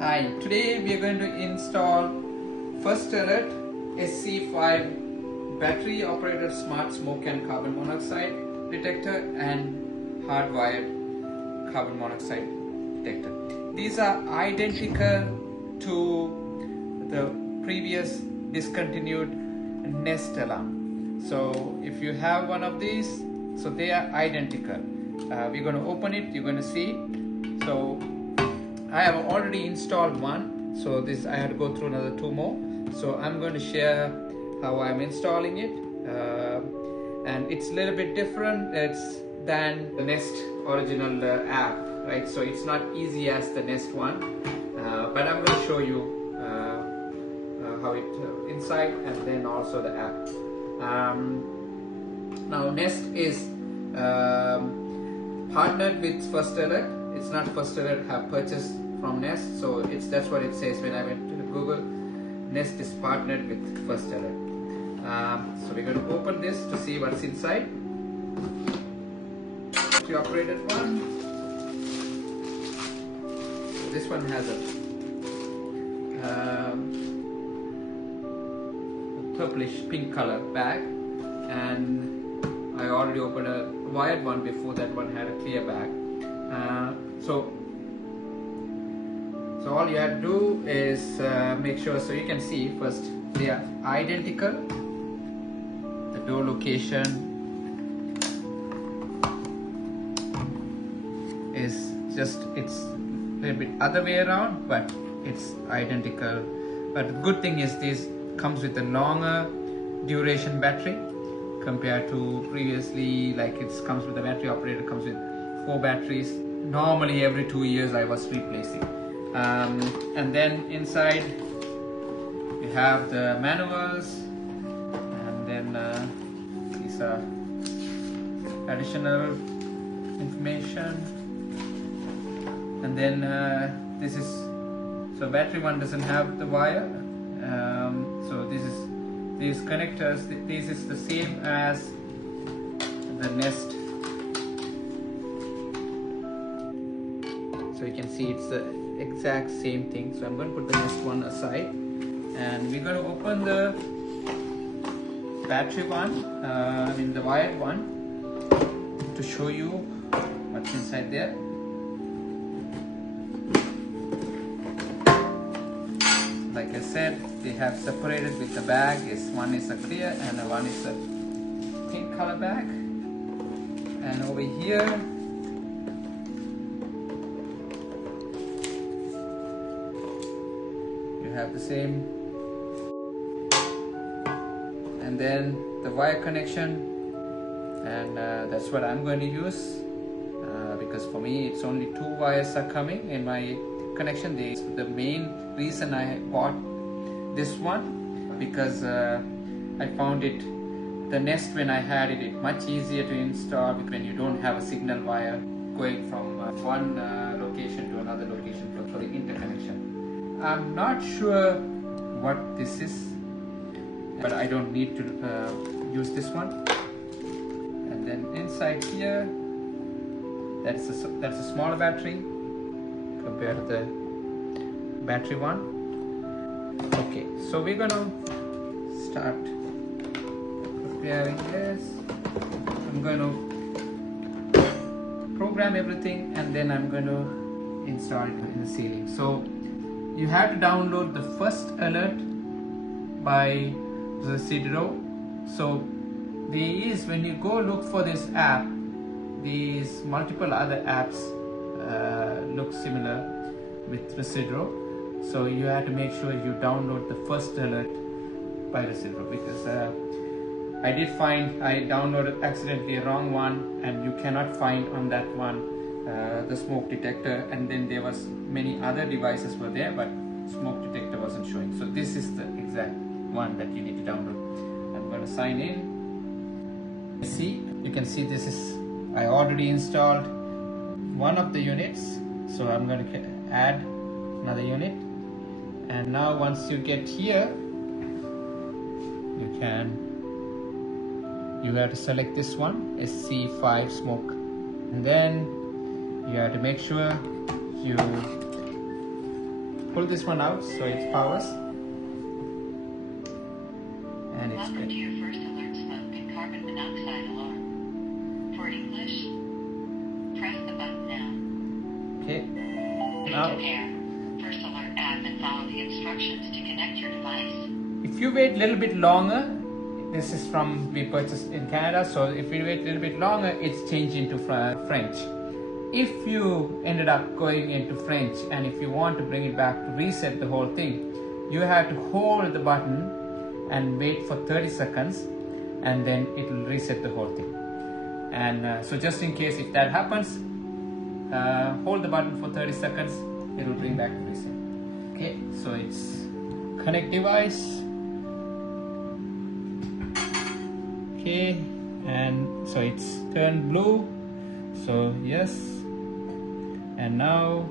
Hi, today we are going to install first alert SC5 battery operated smart smoke and carbon monoxide detector and hardwired carbon monoxide detector. These are identical to the previous discontinued Nest alarm. So if you have one of these, so they are identical. We're going to open it, you're going to see. So I have already installed one, so this I had to go through another two more. So I'm going to share how I'm installing it, and it's a little bit different than the Nest original app, right? So it's not easy as the Nest one, but I'm going to show you how it inside and then also the app. Now Nest is partnered with First Alert. It's not First Alert have purchased from Nest, so that's what it says when I went to Google. Nest is partnered with First Alert. So we're going to open this to see what's inside. The operated one. So this one has a purplish pink color bag, and I already opened a wired one before. That one had a clear bag. So all you have to do is make sure, so you can see first they are identical. The door location is just, it's a little bit other way around, but it's identical. But the good thing is this comes with a longer duration battery compared to previously, like it comes with the battery operator, comes with 4 batteries. Normally every 2 years I was replacing. And then inside you have the manuals, and then these are additional information, and then this is, so battery one doesn't have the wire, so these connectors, this is the same as the Nest. So you can see it's the exact same thing. So I'm going to put the Nest one aside, and we're going to open the battery one, the wired one, to show you what's inside there. Like I said, they have separated with the bag. One is a clear and one is a pink color bag. And over here you have the same, and then the wire connection, and that's what I'm going to use, because for me it's only 2 wires are coming in my connection. The main reason I bought this one, because I found it, the Nest, when I had it, much easier to install when you don't have a signal wire going from one location to another location for the interconnection. I'm not sure what this is, but I don't need to use this one. And then inside here, that's a smaller battery compared to the battery one. Okay, so we're gonna start preparing this. I'm going to program everything, and then I'm going to install it in the ceiling. So you have to download the First Alert by Residro. So there is, when you go look for this app, these multiple other apps look similar with Residro. So you have to make sure you download the First Alert by Residro, because I did find I downloaded accidentally a wrong one, and you cannot find on that one the smoke detector, and then there was many other devices were there, but smoke detector wasn't showing. So this is the exact one that you need to download. I'm going to sign in. See, you can see this is, I already installed one of the units, so I'm going to add another unit. And now once you get here, you have to select this one, SC5 smoke, and then you have to make sure you pull this one out so it powers. And it's Welcome good. to your first alert smoke and carbon monoxide alarm. For English, press the button now. Okay. Ready Now, to pair. First alert app and follow the instructions to connect your device. if you wait a little bit longer, this is from we purchased in Canada, so if you wait a little bit longer, it's changed into French. If you ended up going into French and if you want to bring it back to reset the whole thing, you have to hold the button and wait for 30 seconds and then it will reset the whole thing. And so just in case if that happens, hold the button for 30 seconds, it will bring back to reset. Okay, so it's connect device. Okay, and so it's turned blue, so yes. And now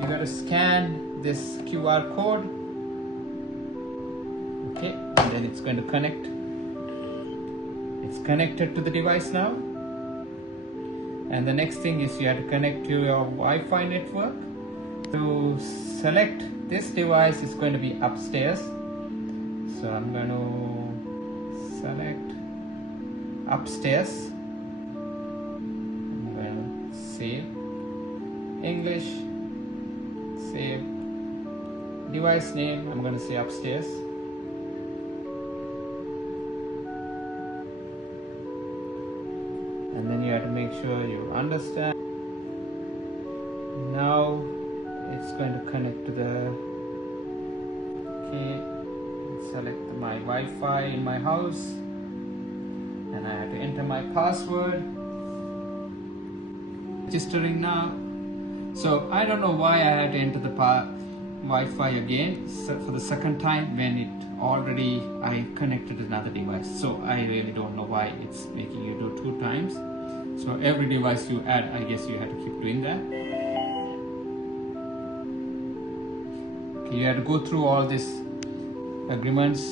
you gotta scan this QR code. Okay, and then it's going to connect. It's connected to the device now. And the next thing is you have to connect to your Wi-Fi network. To select this device is going to be upstairs. So I'm going to select upstairs. I'm going to save English, save device name. I'm going to say upstairs. And then you have to make sure you understand. Now it's going to connect to the, okay, select my Wi-Fi in my house, and I have to enter my password. Registering now. So I don't know why I had to enter the Wi-Fi again for the second time when it already I connected another device. So I really don't know why it's making you do 2 times. So every device you add, I guess you have to keep doing that. Okay, you have to go through all these agreements.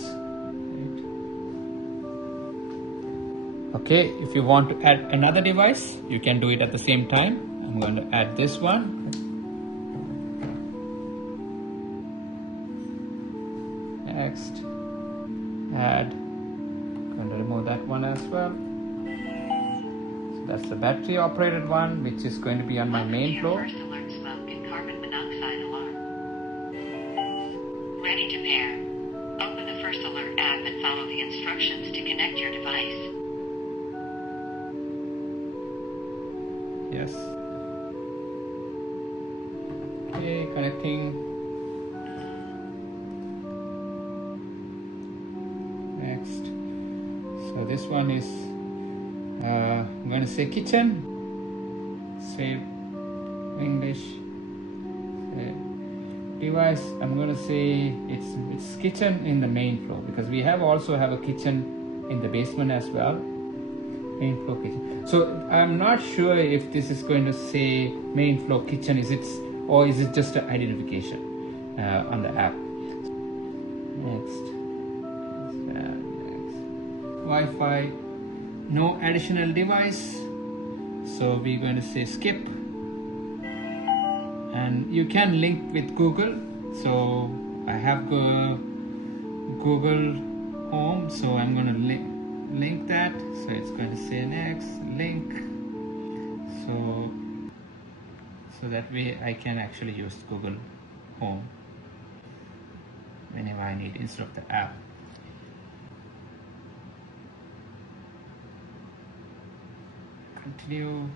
Okay, if you want to add another device, you can do it at the same time. I'm going to add this one. Next, add. I'm going to remove that one as well. So that's the battery operated one, which is going to be on my main floor. First alert smoke and carbon monoxide alarm. Ready to pair. Open the First Alert app and follow the instructions to connect your device. Yes. Okay, connecting. Next. So this one is, I'm going to say kitchen. Save English. Device. I'm going to say it's kitchen in the main floor, because we also have a kitchen in the basement as well. Main floor kitchen. So I'm not sure if this is going to say main floor kitchen. Or is it just an identification on the app? Next. Wi-Fi. No additional device. So we're going to say skip. And you can link with Google. So I have Google Home. So I'm going to link that. So it's going to say next, link. So that way I can actually use Google Home whenever I need instead of the app. Continue,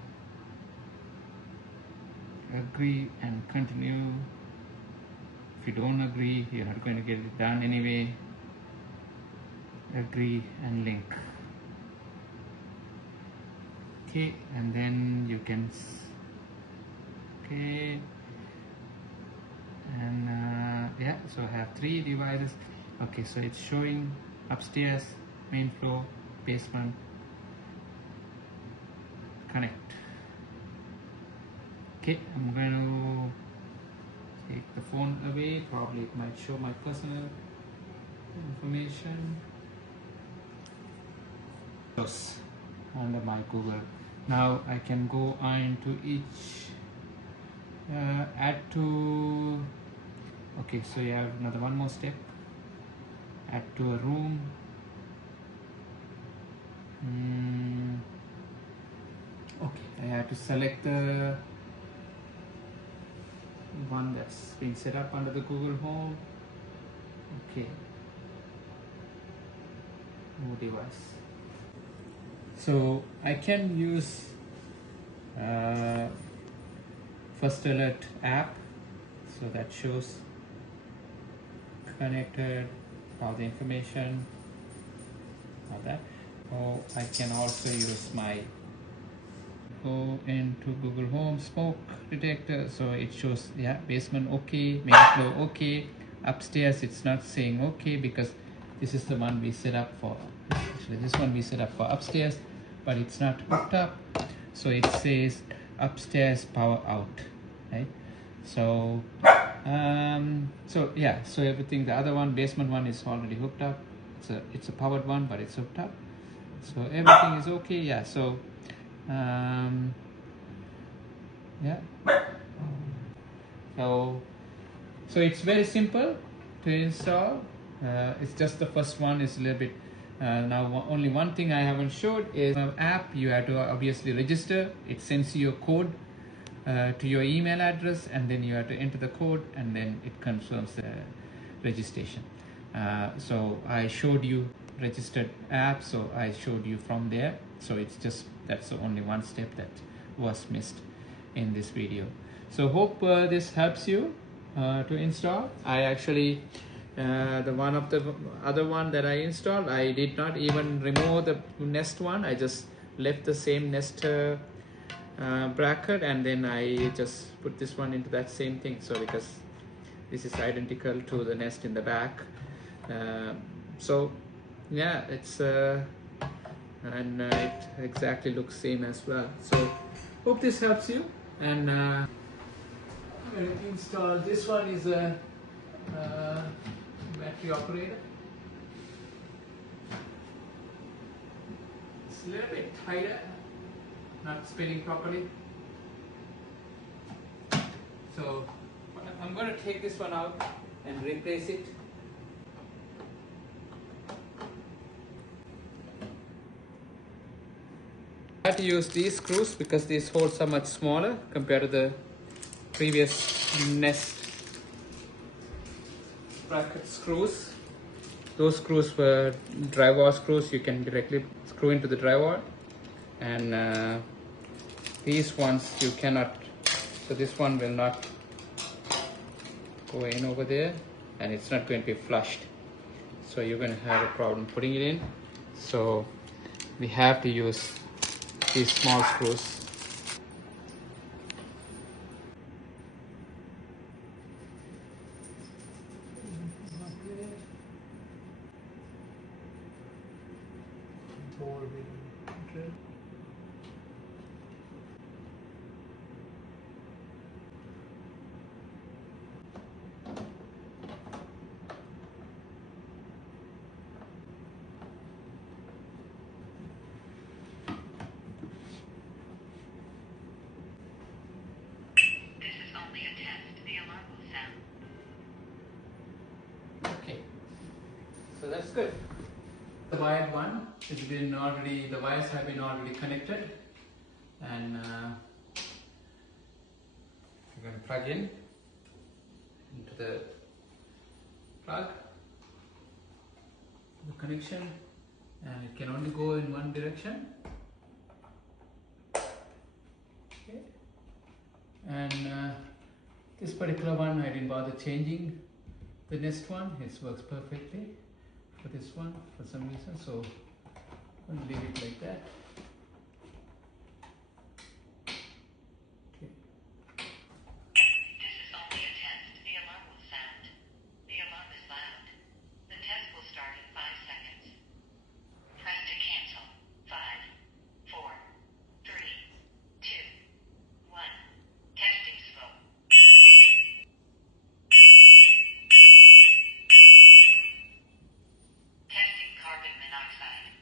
agree and continue. If you don't agree, you're not going to get it done anyway. Agree and link. Okay, and then you can, okay, and yeah, so I have 3 devices. Okay, so it's showing upstairs, main floor, basement, connect. Okay, I'm going to take the phone away. Probably it might show my personal information. Under my Google. Now I can go into each Add to, okay, so you have another one more step. Add to a room. Okay, I have to select the one that's been set up under the Google Home. Okay, new device. So I can use First Alert app, so that shows connected, all the information, all that. Or I can also use my, go into Google Home, smoke detector, so it shows, yeah, basement okay, main floor okay, upstairs it's not saying okay because this is the one we set up for, actually this one we set up for upstairs, but it's not hooked up, so it says upstairs power out, right? So so yeah, so everything, the other one, basement one, is already hooked up. It's a powered one, but it's hooked up, so everything is okay. Yeah, so yeah, so it's very simple to install. It's just the first one is a little bit now only one thing I haven't showed is an app. You have to obviously register. It sends you a code to your email address, and then you have to enter the code, and then it confirms the registration. So I showed you registered app, so I showed you from there. So it's just, that's the only one step that was missed in this video. So hope this helps you to install. I actually the one of the other one that I installed, I did not even remove the Nest one. I just left the same Nest bracket, and then I just put this one into that same thing. So because this is identical to the Nest in the back, so yeah, it's and it exactly looks same as well. So hope this helps you. And I'm going to install this one. Is a battery operator. It's a little bit tighter, not spinning properly. So I'm going to take this one out and replace it. I had to use these screws because these holes are much smaller compared to the previous Nest bracket screws. Those screws were drywall screws. You can directly screw into the drywall, and these ones you cannot. So this one will not go in over there, and it's not going to be flushed, so you're going to have a problem putting it in. So we have to use these small screws. Okay, so that's good. The wired one, it's been already, the wires have been already connected, and we're going to plug in into the plug, the connection, and it can only go in one direction. Okay. And this particular one, I didn't bother changing the Nest one. It works perfectly for this one for some reason, so I'm going to leave it like that. Okay. This is only a test. The alarm will sound. The alarm is loud. The test will start in 5 seconds. Press to cancel. 5, 4, 3, 2, 1. Testing smoke. Testing carbon monoxide.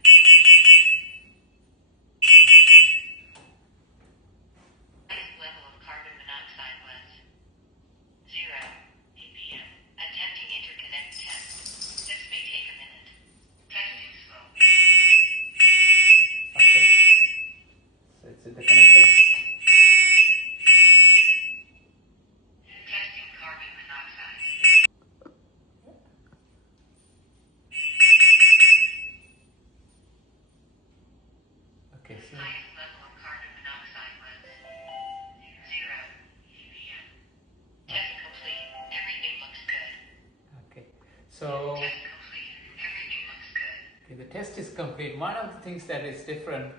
So Test complete. Everything looks good. okay, the test is complete. One of the things that is different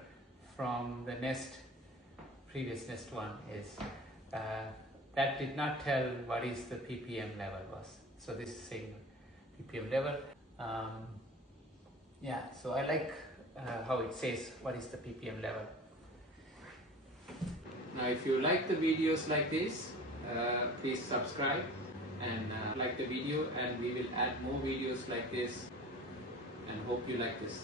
from the previous Nest one is that did not tell what is the ppm level was. So this is saying ppm level. Yeah, so I like how it says what is the ppm level. Now if you like the videos like this, please subscribe and like the video, and we will add more videos like this, and hope you like this.